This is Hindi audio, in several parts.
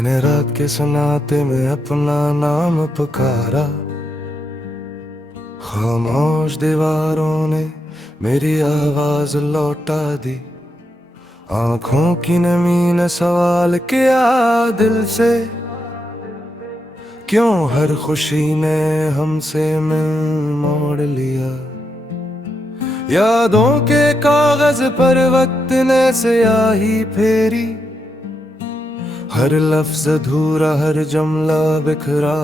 मैंने रात के सन्नाटे में अपना नाम पुकारा, खामोश दीवारों ने मेरी आवाज लौटा दी। आंखों की नमी ने सवाल किया दिल से, क्यों हर खुशी ने हमसे मिल मोड़ लिया। यादों के कागज पर वक्त ने स्याही फेरी, हर लफ्ज अधूरा हर जुमला बिखरा।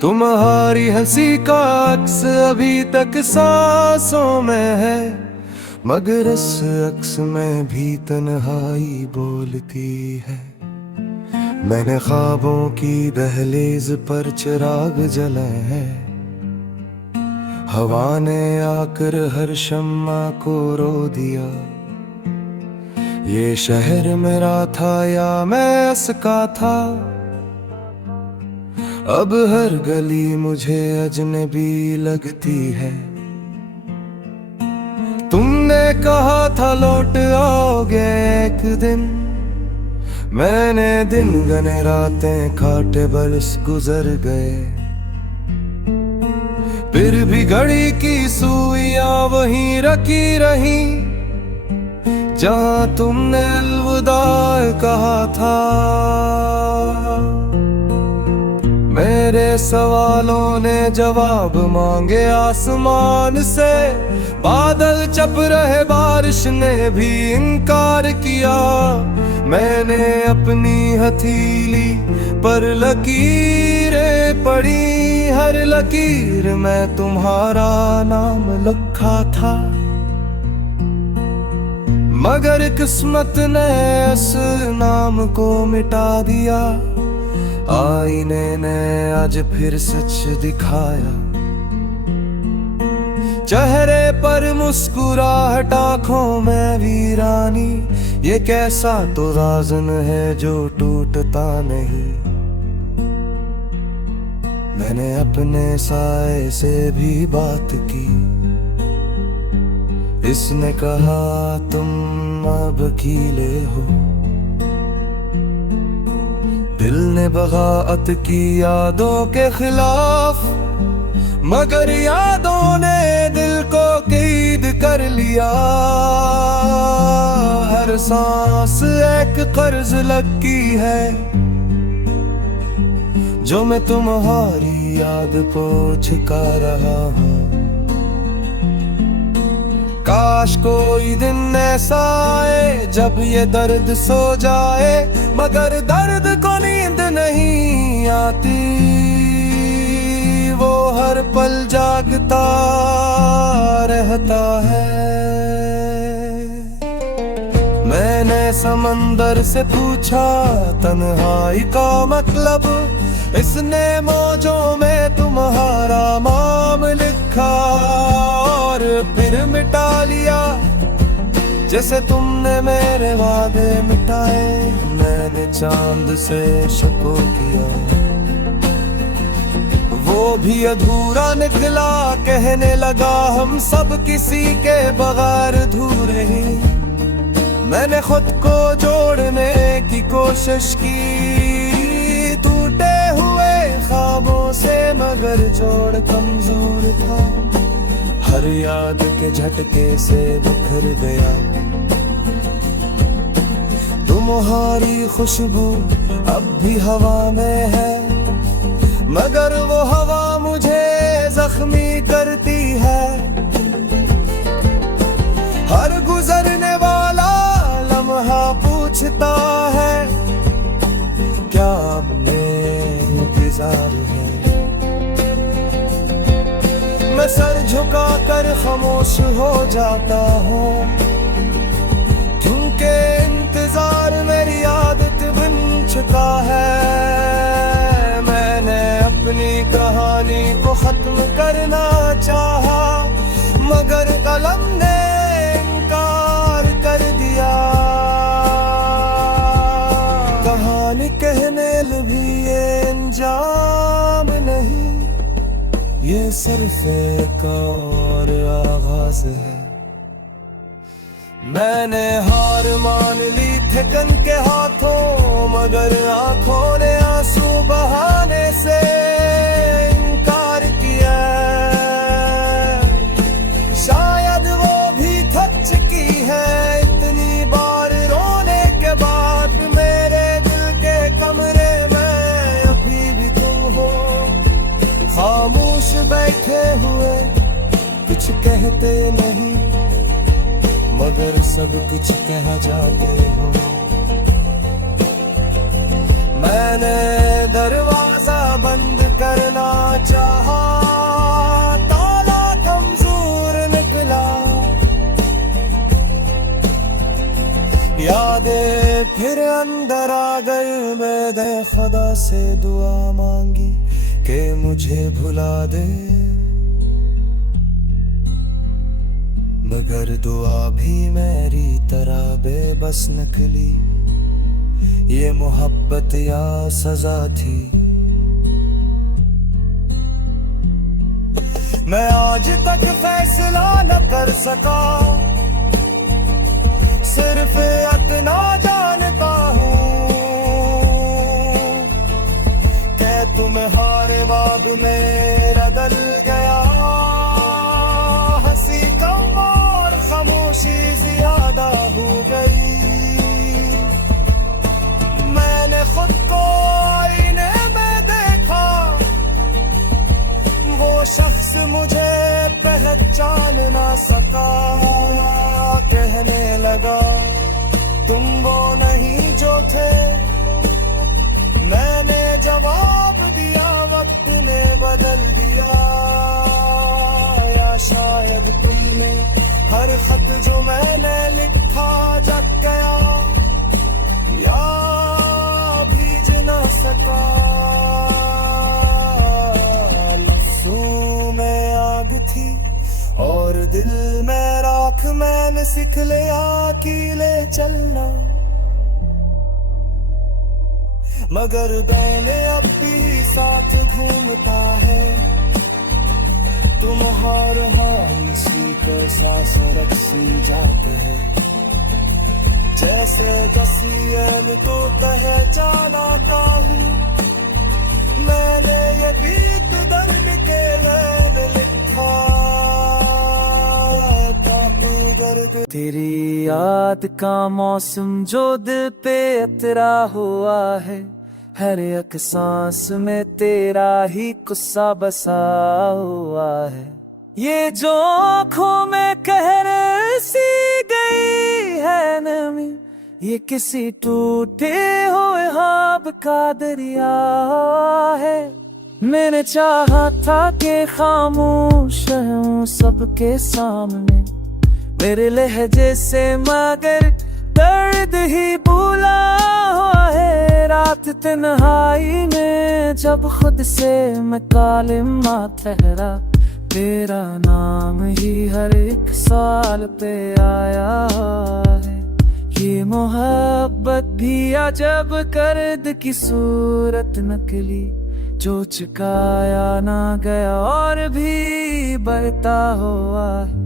तुम्हारी हंसी का अक्स अभी तक सांसों में है, मगर इस अक्स में भी तन्हाई बोलती है। मैंने ख्वाबों की दहलीज पर चिराग जले हैं, हवा ने आकर हर शम्मा को रो दिया। ये शहर मेरा था या मैं इसका था, अब हर गली मुझे अजनबी लगती है। तुमने कहा था लौट आओगे एक दिन, मैंने दिन गने रातें काटे बरस गुजर गए। फिर भी घड़ी की सुइयां वहीं रखी रही, जहां तुमने अलविदा कहा था। मेरे सवालों ने जवाब मांगे आसमान से, बादल चप रहे बारिश ने भी इनकार किया। मैंने अपनी हथेली पर लकीरें पढ़ी, हर लकीर में तुम्हारा नाम लिखा था। मगर किस्मत ने उस नाम को मिटा दिया, आईने ने आज फिर सच दिखाया। चेहरे पर मुस्कुराहट आँखों में वीरानी, ये कैसा तो राज़न है जो टूटता नहीं। मैंने अपने साए से भी बात की, इसने कहा तुम अब अकेले हो। दिल ने बगावत की यादों के खिलाफ, मगर यादों ने दिल को कैद कर लिया। हर सांस एक कर्ज लगी है, जो मैं तुम्हारी याद को चुका रहा हूँ। काश कोई दिन ऐसा आए जब ये दर्द सो जाए, मगर दर्द को नींद नहीं आती। वो हर पल जागता रहता है। मैंने समंदर से पूछा तन्हाई का मतलब, इसने मौजों में तुम्हारा नाम लिखा और फिर मिटा लिया, जैसे तुमने मेरे वादे मिटाए। मैंने चांद से शको किया, वो भी अधूरा निकला। कहने लगा हम सब किसी के बगैर अधूरे ही। मैंने खुद को जोड़ने की कोशिश की, टूटे हुए ख्वाबों से, मगर जोड़ कमजोर था। हर याद के झटके से बिखर गया। तुम्हारी खुशबू अब भी हवा में है, मगर वो हवा मुझे जख्मी करती है। हर गुजरने वाला लम्हा पूछता है, क्या अब में इंतजार है। मैं सर झुका कर खामोश हो जाता हूँ, क्योंकि इंतजार मेरी आदत बन चुका है। मैंने अपनी कहानी को खत्म करना चाहा, मगर कलम ने इनकार कर दिया। कहानी कहने लगी ये अंजाम नहीं, ये सिर्फ एक और आगाज है। मैंने हार मान ली थकन के हाथों, मगर आंखों ने आंसू बहाने से इनकार किया। शायद वो भी थक चुकी है इतनी बार रोने के बाद। मेरे दिल के कमरे में अभी भी तुम हो, खामोश बैठे हुए, कुछ कहते नहीं मगर सब कुछ कह जाते हो। मैंने दरवाजा बंद करना चाहा, ताला कमजोर निकला। यादें फिर अंदर आ गई, मैंने खुदा से दुआ मांगी कि मुझे भुला दे, मगर दुआ भी मेरी तरह बेबस निकली। ये मोहब्बत या सजा थी। मैं आज तक फैसला न कर सका, सिर्फ इतना जानता हूँ कि तुम्हारे बाब मेरा दिल गया। हंसी कम और खामोशी ज्यादा हो गई। मैंने खुद को आईने में देखा, वो शख्स मुझे पहचान ना सका। कहने लगा तुम वो नहीं जो थे, मैंने जवाब दिया वक्त ने बदल दिया। या शायद तुमने हर खत जो मैंने लिखा जग गया, या भीज ना सका। लफ्जों में आग थी और दिल में राख, मैंने सीख लिया अकेले चलना। मगर मैंने अब भी साथ घूमता है, तुम्हारे हाल सी के सांस रखी जाते हैं। जैसे जसीन तो तह जाना का हूँ, मैंने ये बीत दर्द के लैन लिखा। तेरी याद का मौसम जो दिल पे अतरा हुआ है, हर एक सांस में तेरा ही गुस्सा बसा हुआ है। ये जो आँखों में कहर सी गई है नमी, ये किसी टूटे हुए ख्वाब का दरिया है। मैंने चाहा था कि खामोश हूँ सबके सामने, मेरे लहजे से मगर दर्द ही भूला हुआ है। रात तन्हाई में जब खुद से मैं कालिमा ठहरा, तेरा नाम ही हर एक साल पे आया है। ये मोहब्बत भी अजब कर्द की सूरत नकली, जो चुकाया ना गया और भी बढ़ता हुआ है।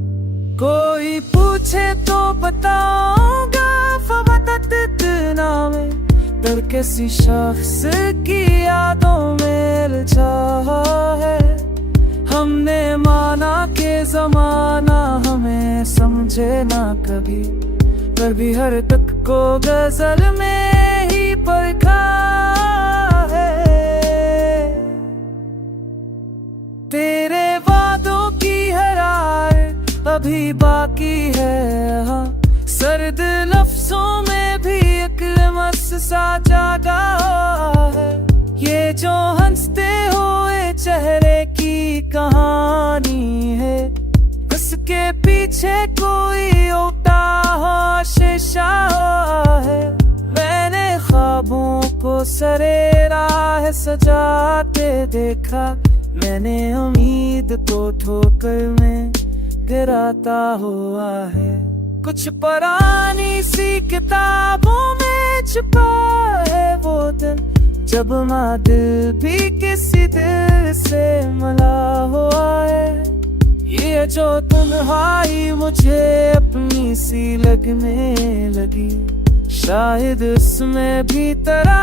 कोई पूछे तो बताऊंगा फवत इतना में, दर किसी शख्स की यादों में लचा है। हमने माना के जमाना हमें समझे ना कभी, पर भी हर तक को गजल में ही परखा है। तेरे वादों की हरार अभी बाकी है, हाँ सर्द लफ्जों में भी एक मस सा जागा है। ये जो हंसते हुए चेहरे की कहानी है, उसके पीछे कोई उठा हो शीशा है। मैंने ख्वाबों को सरे राह सजाते देखा, मैंने उम्मीद को ठोकर में गिराता हुआ है। कुछ पुरानी सी किताबों में छुपा है वो दिन, जब माँ दिल भी किसी दिल से मिला हुआ है। ये जो तन्हाई मुझे अपनी सी लगने लगी, शायद उसमें भी तेरा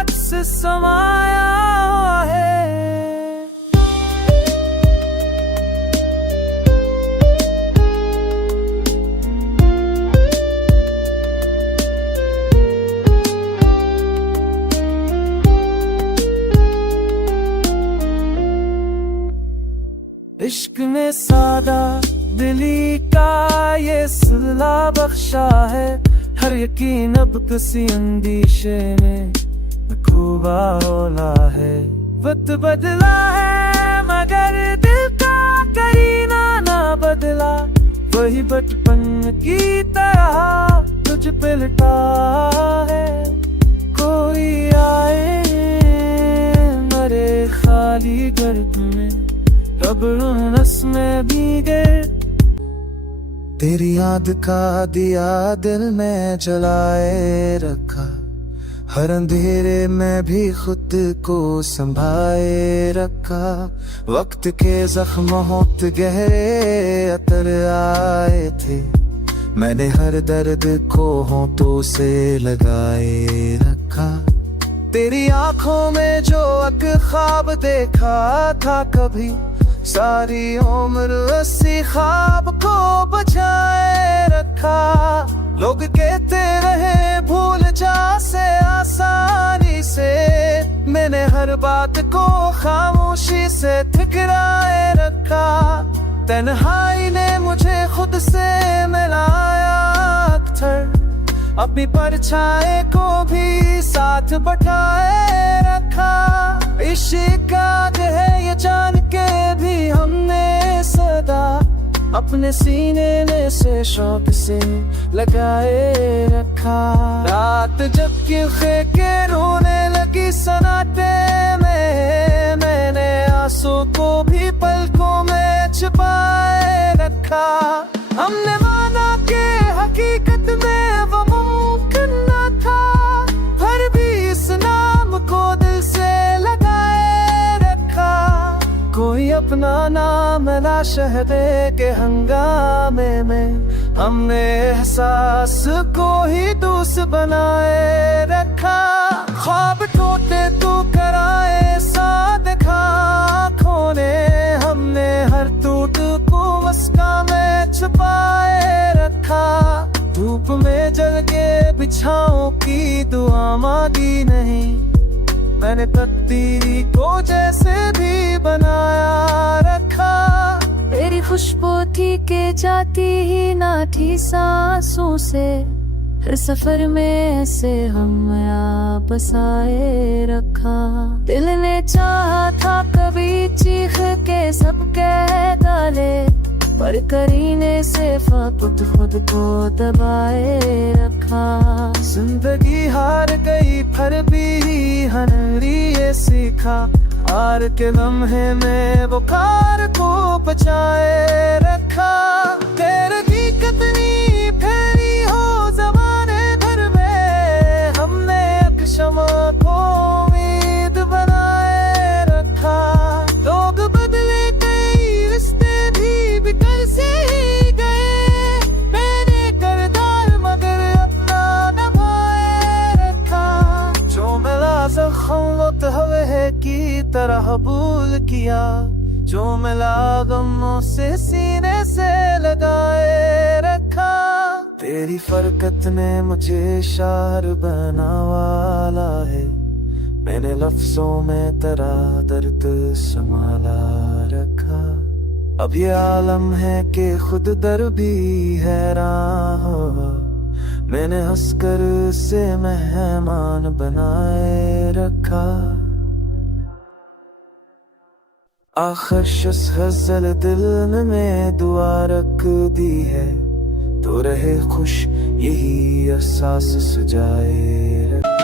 अक्स समाया हुआ है। इश्क में सादा दिली का ये सिला बख्शा है, हर यकीन अब किसी अंदेशे ने खूबा होला है। वक्त बदला है मगर दिल का करीना ना बदला, वही बचपन की तरह तुझ पे लिटा है। कोई आए मरे खाली घर में, रस में भीगे। तेरी याद का दिया दिल में जलाए रखा, हर अंधेरे में भी खुद को संभाले रखा। वक्त के जख्म होत गहरे अतर आए थे, मैंने हर दर्द को होठों से लगाए रखा। तेरी आंखों में जो अक ख्वाब देखा था कभी, सारी उम्र उसी ख्वाब को बचाए रखा। लोग कहते रहे भूल जा से आसानी से, मैंने हर बात को खामोशी से ठुकराए रखा। तन्हाई ने मुझे खुद से मिलाया अक्सर, अपनी परछाई को भी साथ बैठाए रखा। इश्क है ये जान के भी हमने सदा अपने सीने में से शौक से लगाए रखा। रात जब की के रोने लगी सन्नाटे में, मैंने आंसू को भी पलकों में छुपाए रखा। हमने माना कि हकीकत में वो मुमकिन न था, फिर भी इस नाम को दिल से लगाए रखा। कोई अपना नाम ना शहदे के हंगामे में, हमने एहसास को ही दूस बनाए रखा। ख्वाब टूटे तो कराए साथ देखा आँखों ने, हमने हर टूट को मस्का में छुपाए रखा। धूप में जल के बिछाओं की दुआ मांगी नहीं, मैंने तकदीरी को जैसे भी बनाया रखा। तेरी खुशबू थी के जाती ही ना थी सांसों से, हर सफर में ऐसे हम बसाए रखा। दिल ने चाहा था कभी चीख के सब कह डाले, पर करीने से खुद को दबाए रखा। जिंदगी हार गई फिर भी हनरी ये सीखा, हार के लम्हे में वो कार को बचाए रखा। तेरे की कितनी फेरी हो जमाने भर में, हमने एक शमा को उम्मीद बनाए रखा। लोग बदले कई रिश्ते भी बिखर से ही गए, मैंने करदार मगर अपना निभाए रखा। जो मिला जख्म वो तहवे की तरह भूल किया, जो मिला गमों से सीने से लगाए रखा। तेरी फरकत ने मुझे शार बना वाला है, मैंने लफ्जों में तेरा दर्द संभाला रखा। अब ये आलम है कि खुद दर भी हैरान हो, मैंने हंसकर से मेहमान बनाए रखा। आखिर शस गजल दिल में दुआ रख दी है, तो रहे खुश यही एहसास सजाए रखा।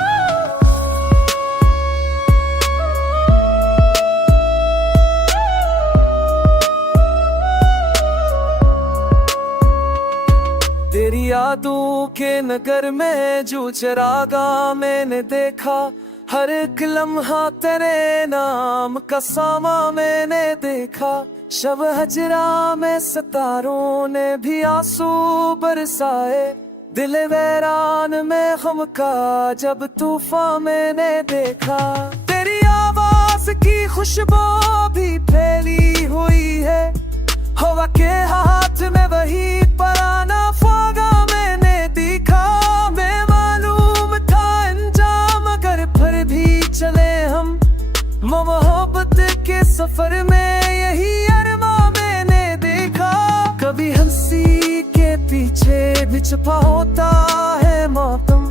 तेरी यादों के नगर में जो चरागा मैंने देखा, हर एक लम्हा तेरे नाम का सामा मैंने देखा। शब हजरा में सितारों ने भी आंसू बरसाए, दिल वैरान में गम का जब तूफान मैंने देखा। तेरी आवाज की खुशबू भी फैली हुई है, हवा के हाथ में वही पुराना फागा मैंने दिखा। मैं मालूम था अंजाम मगर फिर भी चले हम, मोहब्बत के सफर में यही अरमा मैंने देखा। कभी हंसी के पीछे भी छुपा होता है मातम,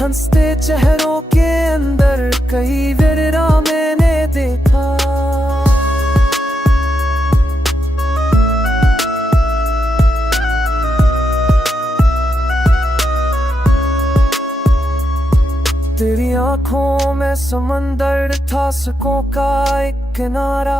हंसते चेहरों के अंदर कई विररा मैंने देखा। तेरी आंखों में समंदर था सुखों का एक किनारा,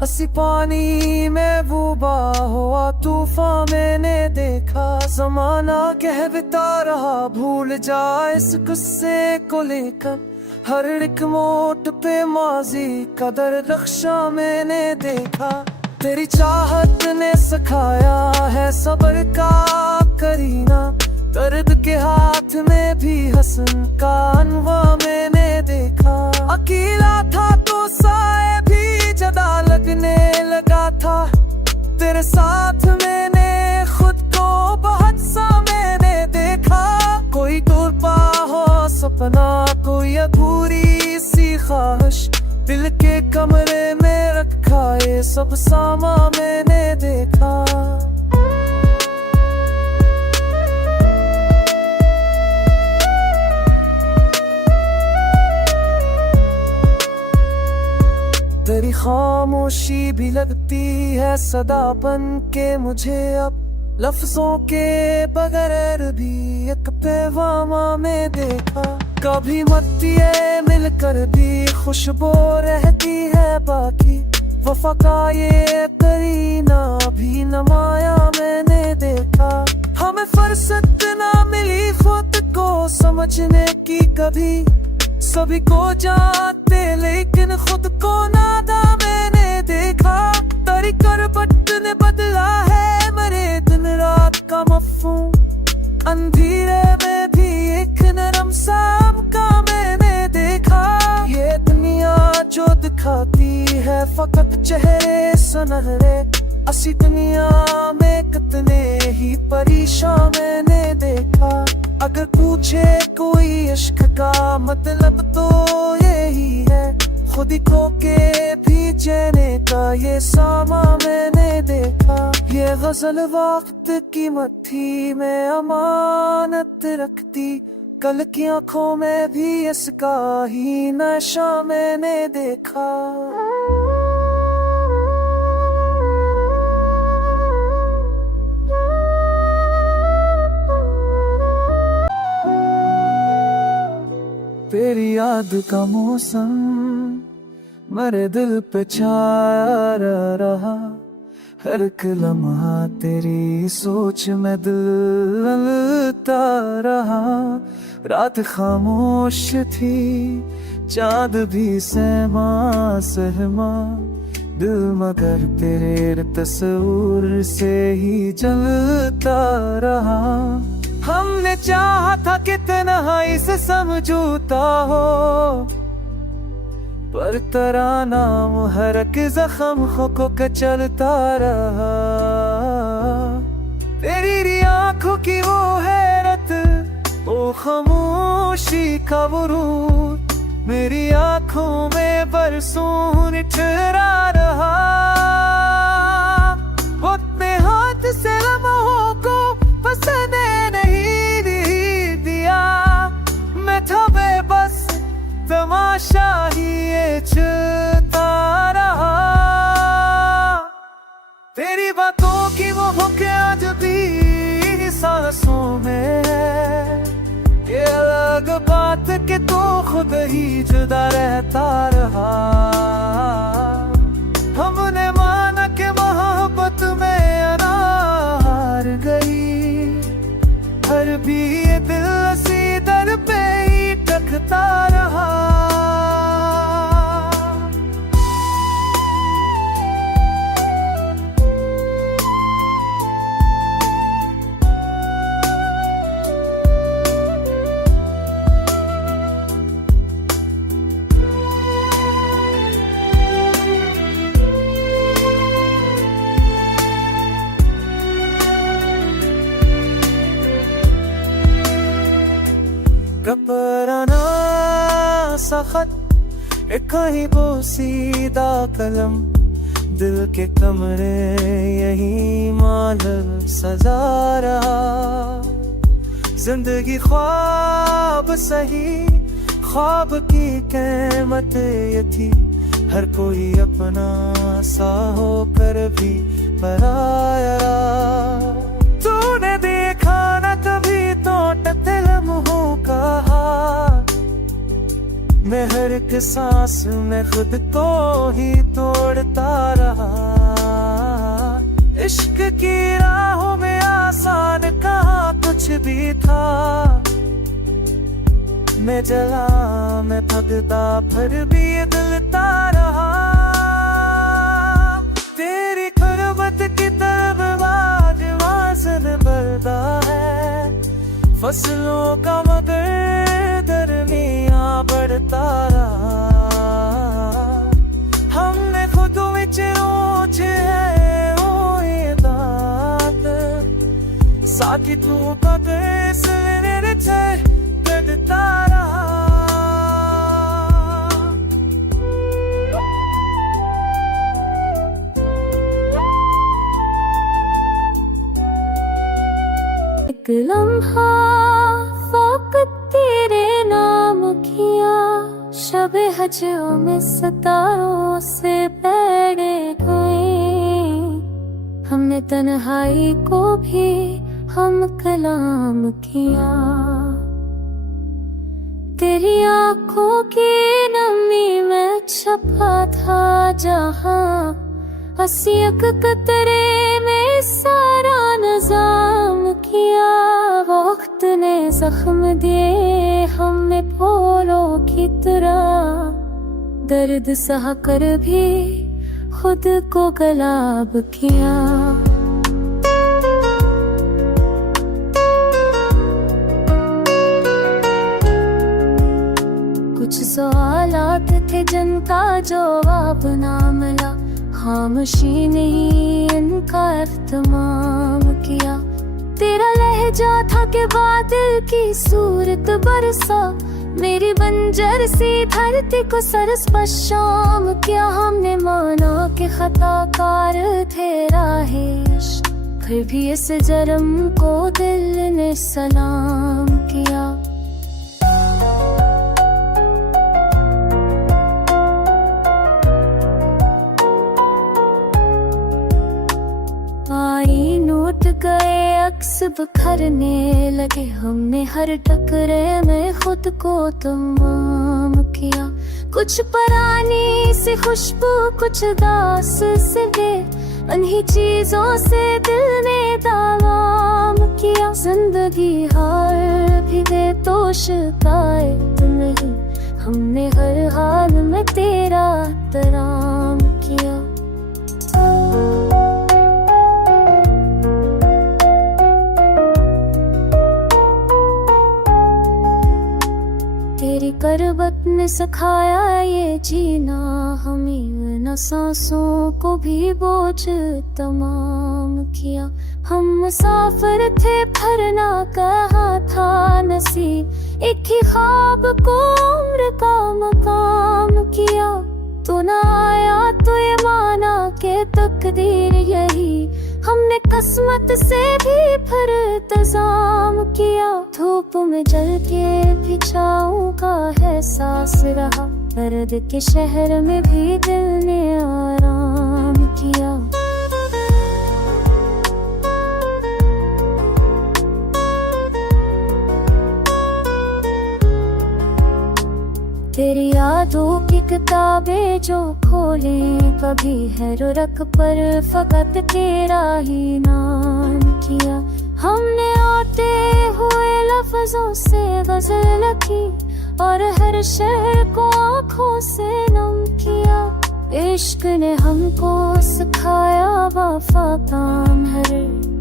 हंसी पानी में डूबा हुआ तूफान मैंने देखा। जमाना कह बिता रहा भूल जा इस गुस्से को लेकर, हर एक मोड़ पे माजी का दर्द रक्षा मैंने देखा। तेरी चाहत ने सिखाया है सब्र का करीना, दर्द के हाथ में भी हसन का अनवा मैंने देखा। अकेला था तो साए भी जदा लगने लगा था, तेरे साथ मैंने खुद को बहुत सा मैंने देखा। कोई टूटा हो सपना, कोई अधूरी सी ख्वाहिश, दिल के कमरे में रखा ये सब सामा मैंने देखा। तेरी खामोशी भी लगती है सदा बन के मुझे अब, लफ्जों के बगैर भी एक पैगामा में देखा। कभी मत्तिये मिलकर भी खुशबू रहती है बाकी, वफा का ये करीना भी नमाया मैंने देखा। हमें फुर्सत ना मिली खुद को समझने की कभी, सभी को जानते लेकिन खुद को नादा मैंने देखा। तेरी करवट ने बदला है मेरे दिन रात का मफ़हूम, अंधेरे में भी एक नरम शाम का मैंने देखा। ये दुनिया जो दिखाती है फकत चेहरे सुनहरे, असी दुनिया में कितने ही परेशान मैंने देखा। अगर पूछे कोई इश्क का मतलब तो यही है, खुद ही खो के भी चैने का ये सामा मैंने देखा। ये गजल वक्त की मट्ठी में अमानत रखती, कल की आंखों में भी इसका ही नशा मैंने देखा। तेरी याद का मौसम मेरे दिल पे छाया रहा, हर एक लम्हा तेरी सोच में दिल ललता रहा। रात खामोश थी, चाँद भी सहमा सहमा, दिल मगर तेरे तस्वीर से ही जलता रहा। हमने चाहा था कि तन्हाई से समझौता हो, पर तराना मुहर्रक जख्म को चलता रहा। तेरी आंखों की वो हैरत, वो खामोशी का वरूद, मेरी आंखों में बरसों निठरा रहा। अपने हाथ से लम्हों को फंसने नहीं दिया, मैं था बेबस तमाशा ही ये चलता रहा। तेरी बातों की वो भूख आज भी सांसों में है, ये अलग बात कि तू खुद ही जुदा रहता रहा। हमने माना कि मोहब्बत में अनार गई, हर भी ये दिल सीधर पे ही टकता रहा। खत, एक कहीं बोसीदा कलम, दिल के कमरे यही माल सजा रहा। जिंदगी ख्वाब सही, ख्वाब की कीमत ये थी, हर कोई अपना सा होकर भी पराया। तूने देखा न कभी तो टकते लम्हों का हाथ, मैं हर एक सांस में खुद को ही तोड़ता रहा। इश्क की राहों में आसान कहाँ कुछ भी था, मैं जला मैं भगता फिर भी ये दिलता रहा। तेरी खुरबत की तरफ आज वाज़न बढ़ता है, फसलों का मगर दरमियां बढ़ता रहा। हमने खुद विच रोज है ओ ये दात, साकी तू पकड़ सवेरे छे बढ़ता रहा। एक लम्हा फ़कत तेरे नाम किया, शबे हजों में सितारों से बैठे गए। हमने तन्हाई को भी हम कलाम किया, तेरी आँखों की नमी में छपा था जहाँ, हसीक कतरे में सारा नजाम किया। वक्त ने जख्म दिए हमने फूलों की तरह, दर्द सह कर भी खुद को गलाब किया। कुछ सवालात थे जिनका जवाब ना मिला, खामोशी ने ही इनका इख्तिमाम किया। तेरा लहजा था कि बादल की सूरत बरसा, मेरी बंजर सी धरती को सरस पर शाम किया। हमने माना कि खताकार थे राहेश, फिर भी इस जरम को दिल ने सलाम किया। टूट गए अक्स बिखरने लगे, हमने हर टकरे में खुद को तमाम किया। कुछ परानी से खुशबू कुछ दास से दे, उन्हीं चीजों से दिल ने दावाम किया। जिंदगी हार भी दे तो शिकायत नहीं, हमने हर हाल में तेरा तराम किया। तेरी करबत ने सिखाया ये जीना, हमें न सांसों को भी बोझ तमाम किया। हम मुसाफिर थे पर ना कहा था नसीब, एक ही ख्वाब को उम्र का मकाम किया। तो ना आया तो ये माना के तकदीर यही, हमने किस्मत से भी फिर इंतजाम किया। धूप में जल के भी छाँव का एहसास रहा, दर्द के शहर में भी दिल ने आराम किया। तेरी यादों की किताबें जो खोले कभी है रुरक पर, फकत तेरा ही नाम किया। हमने आते हुए लफ्जों से गजल लिखी, और हर शहर को आँखों से नम किया। इश्क ने हमको सिखाया वफा काम,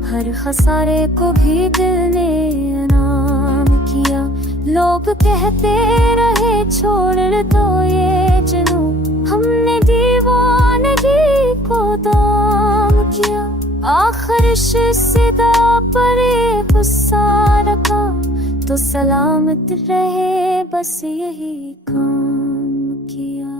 हर खसारे को भी दिल ने इनाम किया। लोग कहते रहे छोड़ दो ये जुनून, हमने दीवानगी को दाम किया। आखिर शिदा पर गुस्सा रखा, तो सलामत रहे बस यही काम। किया।